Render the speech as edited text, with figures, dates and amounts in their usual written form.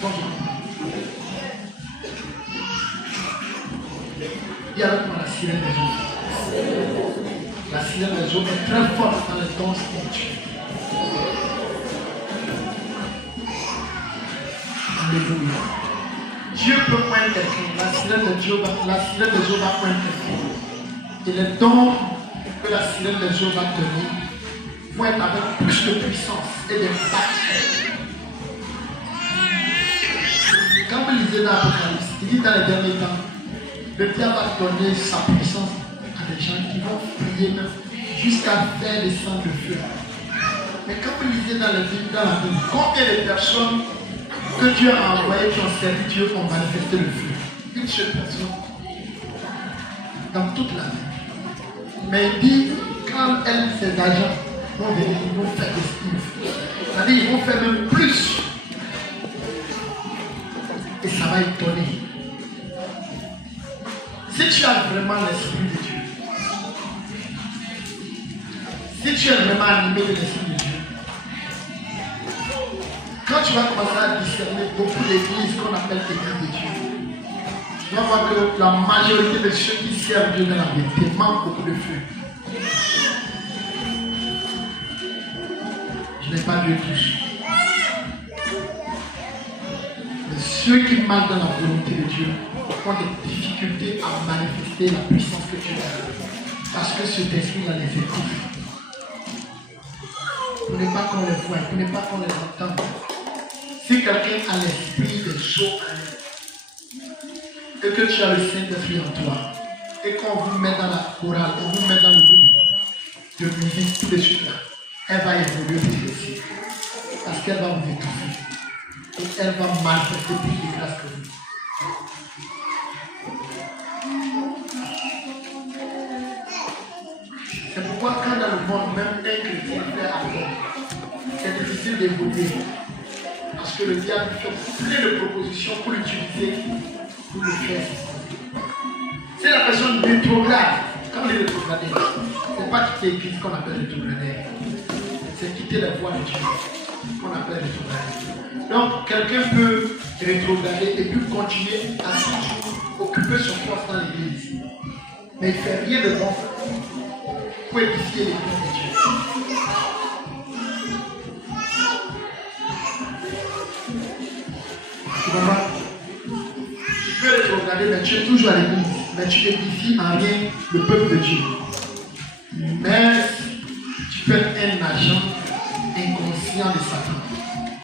bon, je comprends. Dis avec moi la sirène des eaux. La sirène des eaux est très forte dans les dons spirituels. Alléluia. Dieu peut poindre quelqu'un. La sirène des eaux va poindre quelqu'un. Et les dons que la sirène des eaux va donner vont être avec plus de puissance et d'impact. Quand vous lisez dans l'Apocalypse, il dit dans les derniers temps, le diable va donner sa puissance à des gens qui vont prier même jusqu'à faire descendre le feu. Mais quand vous lisez dans la Bible, combien de personnes que Dieu a envoyées qui ont servi Dieu pour manifester le feu? Une seule personne dans toute la vie. Mais il dit, quand ces agents vont venir, ils vont faire des signes. C'est-à-dire ils vont faire même plus. Et ça va étonner. Si tu as vraiment l'Esprit de Dieu, si tu es vraiment animé de l'Esprit de Dieu, quand tu vas commencer à discerner beaucoup d'églises qu'on appelle églises de Dieu, tu vas voir que la majorité de ceux qui servent Dieu dans la vérité manquent beaucoup de feu. Je n'ai pas Dieu tous. Mais ceux qui manquent dans la volonté de Dieu ont des difficultés à manifester la puissance que Dieu a. Parce que cet esprit-là les étouffe. Pour ne pas qu'on les voie, pour ne pas qu'on les entende. Si quelqu'un a l'esprit des eaux et que tu as le Saint-Esprit en toi, et qu'on vous met dans la chorale, on vous met dans le groupe de musique tout de suite là, elle va évoluer plus aussi. Parce qu'elle va vous étouffer. Et elle va manifester plus de grâce que vous. C'est pourquoi quand dans le monde, même un chrétien fait appel, c'est difficile d'évoluer. Parce que le diable fait plein de propositions pour l'utiliser, pour le faire. C'est la personne rétrograde. Quand on est rétrogradé, ce n'est pas quitter l'église qu'on appelle rétrogradé. C'est quitter la voie de Dieu qu'on appelle rétrogradé. Donc, quelqu'un peut rétrograder et puis continuer à occuper son poste dans l'église. Mais il ne fait rien de bon pour édifier l'église de Dieu. Tu vas voir, tu peux rétrograder, mais tu es toujours à l'église. Mais tu n'édifies en rien le peuple de Dieu. Mais tu peux être un agent inconscient de Satan.